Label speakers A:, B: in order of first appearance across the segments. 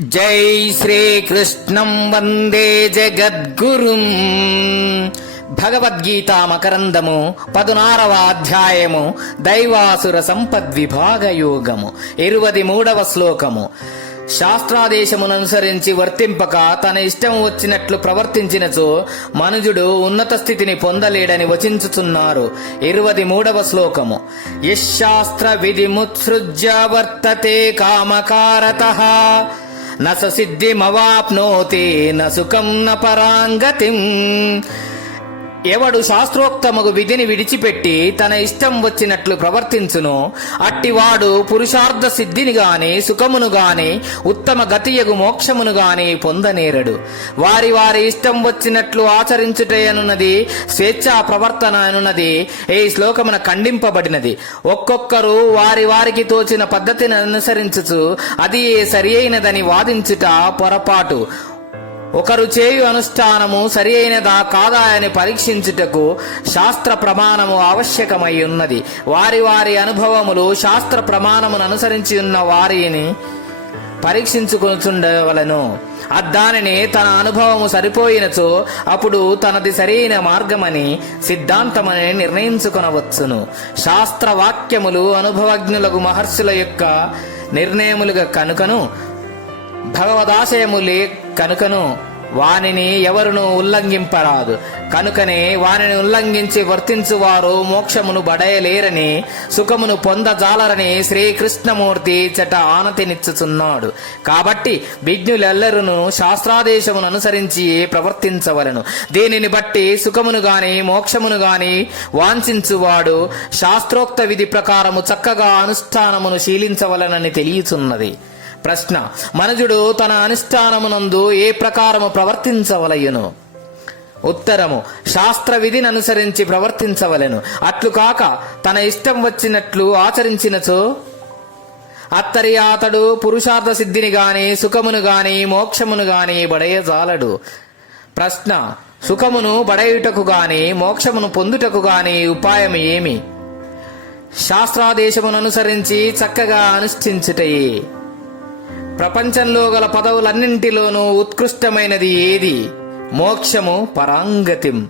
A: జై శ్రీకృష్ణం వందే జగద్గురుం. భగవద్గీత మకరందము పదునారవ అధ్యాయము దైవాసుర సంపద్విభాగ యోగము ఇరువది మూడవ శ్లోకము. శాస్త్రాదేశముననుసరించి వర్తింపక తన ఇష్టం వచ్చినట్లు ప్రవర్తించినచో మనుజుడు ఉన్నత స్థితిని పొందలేడని వచించుచున్నారు. ఇరువది మూడవ శ్లోకము. యశాస్త్ర విధిముత్సృజ్య వర్తతే కామకారత. న స సిద్ధిమవాప్నోతి న సుఖం న పరాంగతిం. ఎవడు శాస్త్రోక్తమగు విధిని విడిచిపెట్టి తన ఇష్టం వచ్చినట్లు ప్రవర్తించును అట్టివాడు పురుషార్థ సిద్ధిని గాని సుఖమును గాని ఉత్తమ గతియగు మోక్షమును గాని పొందనేరడు. వారి వారి ఇష్టం వచ్చినట్లు ఆచరించుటయనున్నది స్వేచ్ఛా ప్రవర్తన అనున్నది ఈ శ్లోకమున ఖండింపబడినది. ఒక్కొక్కరు వారి వారికి తోచిన పద్ధతిని అనుసరించుచు అది సరి అయినదని వాదించుట పొరపాటు. ఒకరు చేయు అనుష్ఠానము సరి అయినదా కాదా అని పరీక్షించుటకు శాస్త్ర ప్రమాణము ఆవశ్యకమై ఉన్నది. వారి వారి అనుభవములు శాస్త్ర ప్రమాణమును అనుసరించి ఉన్న వారిని పరీక్షించుకొనుచుండవలను. అద్దానిని తన అనుభవము సరిపోయినచో అప్పుడు తనది సరైన మార్గమని సిద్ధాంతమని నిర్ణయించుకొనవచ్చును. శాస్త్ర వాక్యములు అనుభవజ్ఞులకు మహర్షుల యొక్క నిర్ణయములుగా కనుకను భగవదాశయములే కనుకను వానిని ఎవరును ఉల్లంఘింపరాదు. కనుకనే వానిని ఉల్లంఘించి వర్తించువారు మోక్షమును బడయలేరని సుఖమును పొందజాలరని శ్రీకృష్ణమూర్తి చట ఆనతినిచ్చుచున్నాడు. కాబట్టి విజ్ఞులెల్లరును శాస్త్రాదేశమును అనుసరించి ప్రవర్తించవలను. దీనిని బట్టి సుఖమును గాని మోక్షమును గాని వాంఛించువాడు శాస్త్రోక్త విధి ప్రకారము చక్కగా అనుష్ఠానమును శీలించవలనని తెలియచున్నది. ప్రశ్న. మనుజుడు తన అనుష్ఠానమునందు ఏ ప్రకారము ప్రవర్తించవలయును? ఉత్తరము. శాస్త్ర విధిని అనుసరించి ప్రవర్తించవలెను. అట్లు కాక తన ఇష్టం వచ్చినట్లు ఆచరించినచో? అత్తరి అతడు పురుషార్థ సిద్ధిని గాని సుఖమును గాని మోక్షమును గాని బడయజాలడు. ప్రశ్న. సుఖమును బడయుటకు గాని మోక్షమును పొందుటకు గాని ఉపాయం ఏమి? శాస్త్రాదేశమును అనుసరించి చక్కగా అనుష్ఠించుటయే. ప్రపంచంలో గల పదవులన్నింటిలోనూ ఉత్కృష్టమైనది ఏది? మోక్షము పరాంగతిం.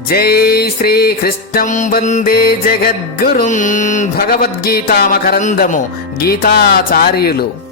A: జై శ్రీకృష్ణం వందే జగద్గురుం భగవద్గీతామకరందము గీతాచార్యులు.